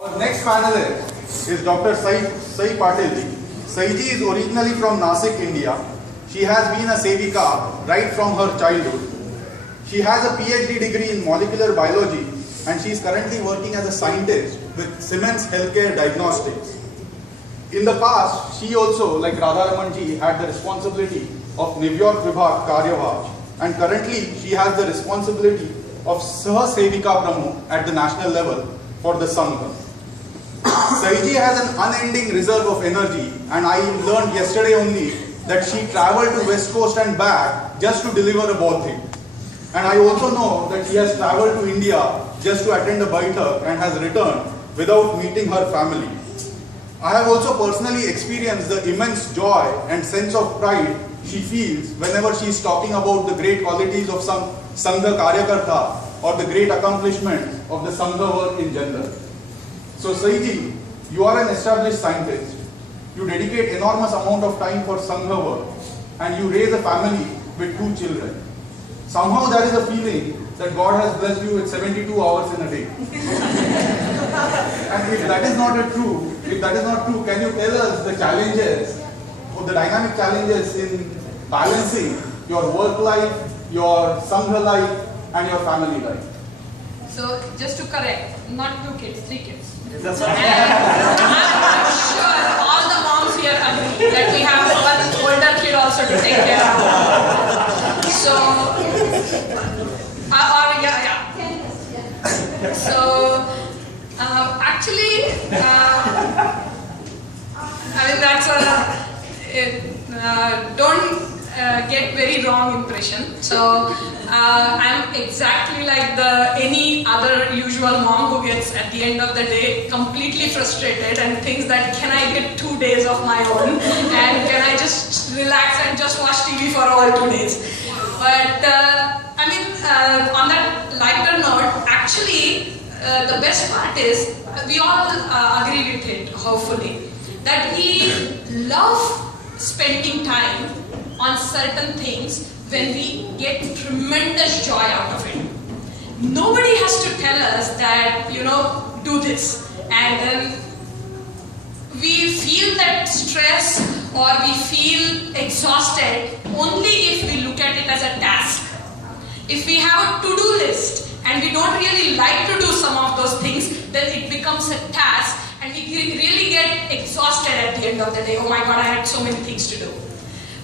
Our next panelist is Dr. Sai Patil ji. Sai ji is originally from Nasik, India. She has been a Sevika right from her childhood. She has a PhD degree in molecular biology and she is currently working as a scientist with Siemens Healthcare Diagnostics. In the past, she also, like Radharaman ji, had the responsibility of Nivyot Vibhag Karyavaj, and currently she has the responsibility of Sah Sevika Pramukh at the national level for the Sangha. Saiji has an unending reserve of energy, and I learned yesterday only that she travelled to West Coast and back just to deliver a ball thing. And I also know that she has travelled to India just to attend a baitak and has returned without meeting her family. I have also personally experienced the immense joy and sense of pride she feels whenever she is talking about the great qualities of some Sangha Karyakarta or the great accomplishments of the Sangha work in general. So Saiji, you are an established scientist. You dedicate enormous amount of time for Sangha work and you raise a family with 2 children. Somehow there is a feeling that God has blessed you with 72 hours in a day. And if that is not true, can you tell us the challenges or the dynamic challenges in balancing your work life, your Sangha life and your family life? So just to correct, not 2 kids, 3 kids. That's And I'm sure all the moms here agree that we have one older kid also to take care of. So, So, actually, I mean that's don't get very wrong impression. So I'm exactly like any other usual mom who gets at the end of the day completely frustrated and thinks that can I get 2 days of my own and can I just relax and just watch TV for all 2 days. But I mean on that lighter note, actually the best part is we all agree with it, hopefully, that we love spending time on certain things when we get tremendous joy out of it. Nobody has to tell us that, do this. And then we feel that stress or we feel exhausted only if we look at it as a task. If we have a to-do list and we don't really like to do some of those things, then it becomes a task and we really get exhausted at the end of the day. Oh my God, I had so many things to do.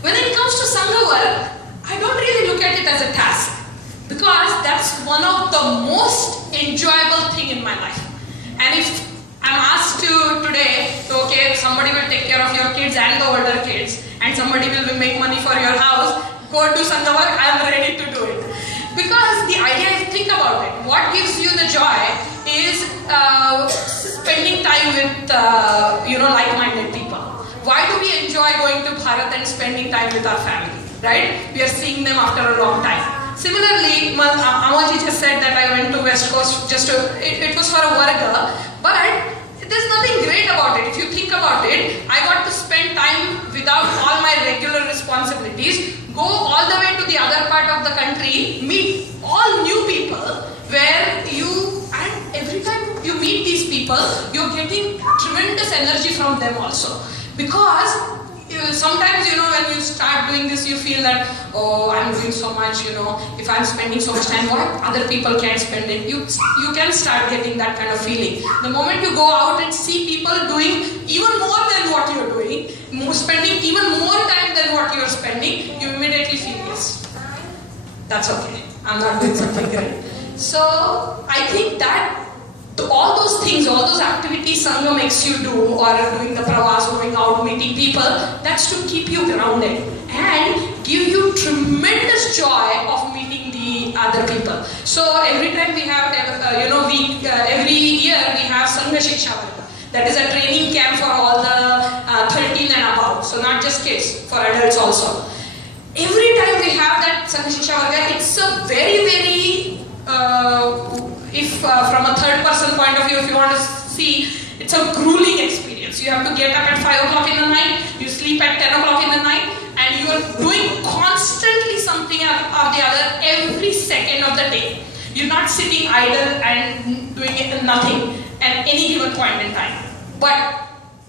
When it comes to Sangha work, I don't really look at it as a task because that's one of the most enjoyable thing in my life. And if I'm asked to today, okay, somebody will take care of your kids and the older kids and somebody will make money for your house, go do Sangha work, I am ready to do it. Because the idea is, think about it, what gives you the joy is spending time with like-minded people. Why do we enjoy going to Bharat and spending time with our family, right? We are seeing them after a long time. Similarly, Amalji just said that I went to West Coast it was for a work, but there's nothing great about it. If you think about it, I got to spend time without all my regular responsibilities, go all the way to the other part of the country, meet all new people, and every time you meet these people, you're getting tremendous energy from them also. Because sometimes, when you start doing this, you feel that, oh, I'm doing so much, if I'm spending so much time, what other people can't spend it? You can start getting that kind of feeling. The moment you go out and see people doing even more than what you're doing, spending even more time than what you're spending, you immediately feel, yes, that's okay, I'm not doing something great. So, I think that all those things, all those activities Sangha makes you do, or doing the pravas, going out, meeting people, that's to keep you grounded and give you tremendous joy of meeting the other people. So every time we have, every year we have Sangha Shiksha Varga. That is a training camp for all the 13 and above. So not just kids, for adults also. Every time we have that Sangha Shiksha Varga, it's a very, very from a third person point of view, if you want to see, it's a grueling experience. You have to get up at 5 o'clock in the night, you sleep at 10 o'clock in the night, and you are doing constantly something or the other every second of the day. You're not sitting idle and doing it nothing. at any given point in time. But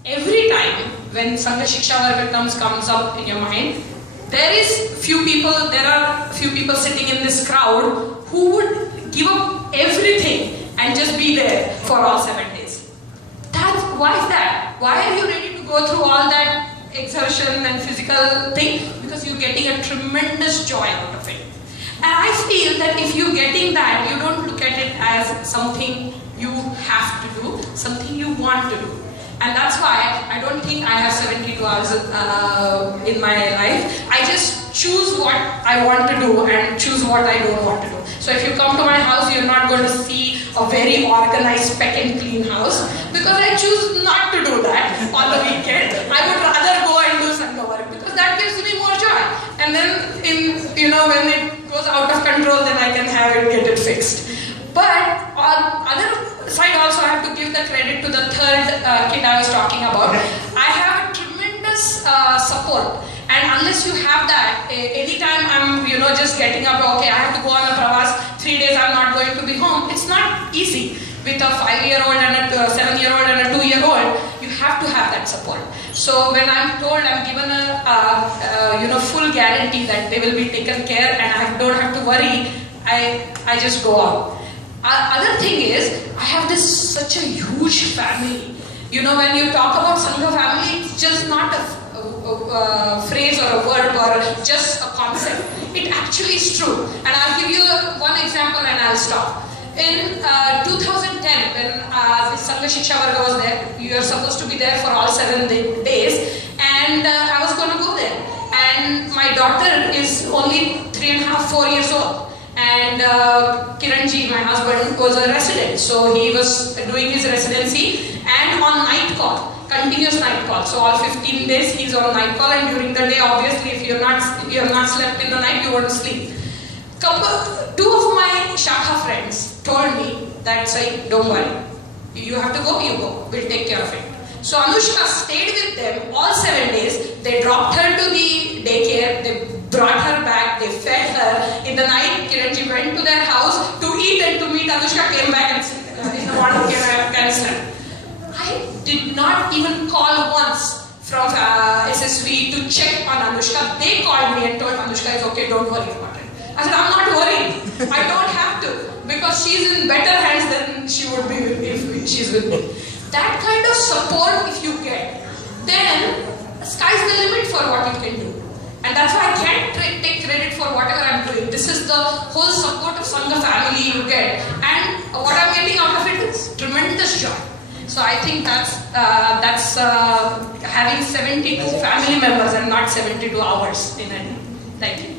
every time when Sangha Shiksha Varga comes up in your mind, there are few people sitting in this crowd who would give up everything and just be there for all 7 days. Why is that? Why are you ready to go through all that exertion and physical thing? Because you're getting a tremendous joy out of it. And I feel that if you're getting that, you don't look at it as something you have to do, something you want to do. And that's why I don't think I have 72 hours in my life. I just choose what I want to do and choose what I don't want to do. So if you come to my house, you're not going to see a very organized, speck and clean house, because I choose not to do that on the weekend. I would rather go and do Sangha work because that gives me more joy. And then when it goes out of control, then I can get it fixed. But on other side also, I have to give the credit to the third kid I was talking about. I have a tremendous support, and unless you have that, anytime I'm just getting up, okay, I have to go on a pravas, 3 days I'm not going to be home. It's not easy with a 5-year-old and a 7-year-old and a 2-year-old. You have to have that support. So when I'm told, I'm given a full guarantee that they will be taken care and I don't have to worry, I just go out. Other thing is, I have such a huge family. When you talk about Sangha family, it's just not a phrase or a word or just a concept. It actually is true. And I'll give you one example and I'll stop. In 2010, when the Sangha Shiksha Varga was there, you are supposed to be there for all 7 days, and I was going to go there. And my daughter is only 3.5, 4 years old. And Kiranji, my husband, was a resident, so he was doing his residency and on night call, continuous night call. So all 15 days he's on night call, and during the day, obviously, if you have not slept in the night, you won't sleep. 2 of my Shakha friends told me that, say, don't worry, you have to go, you go, we'll take care of it. So Anushka stayed with them all 7 days. They dropped her to the daycare, they brought her back, they fed her. In the night, Kiranji went to their house to eat and to meet Anushka, came back and in the morning came back and slept. I did not even call once from SSV to check on Anushka. They called me and told Anushka it's okay, don't worry about it. I said, I'm not worried. I don't have to, because she's in better hands than she would be if she's with me. That kind of support, if you get, then sky's the limit for what you can do. And that's why I can't take credit for whatever I'm doing. This is the whole support of Sangha family you get. And what I'm getting out of it is tremendous joy. So I think that's having 72 family members and not 72 hours in a day. Thank you.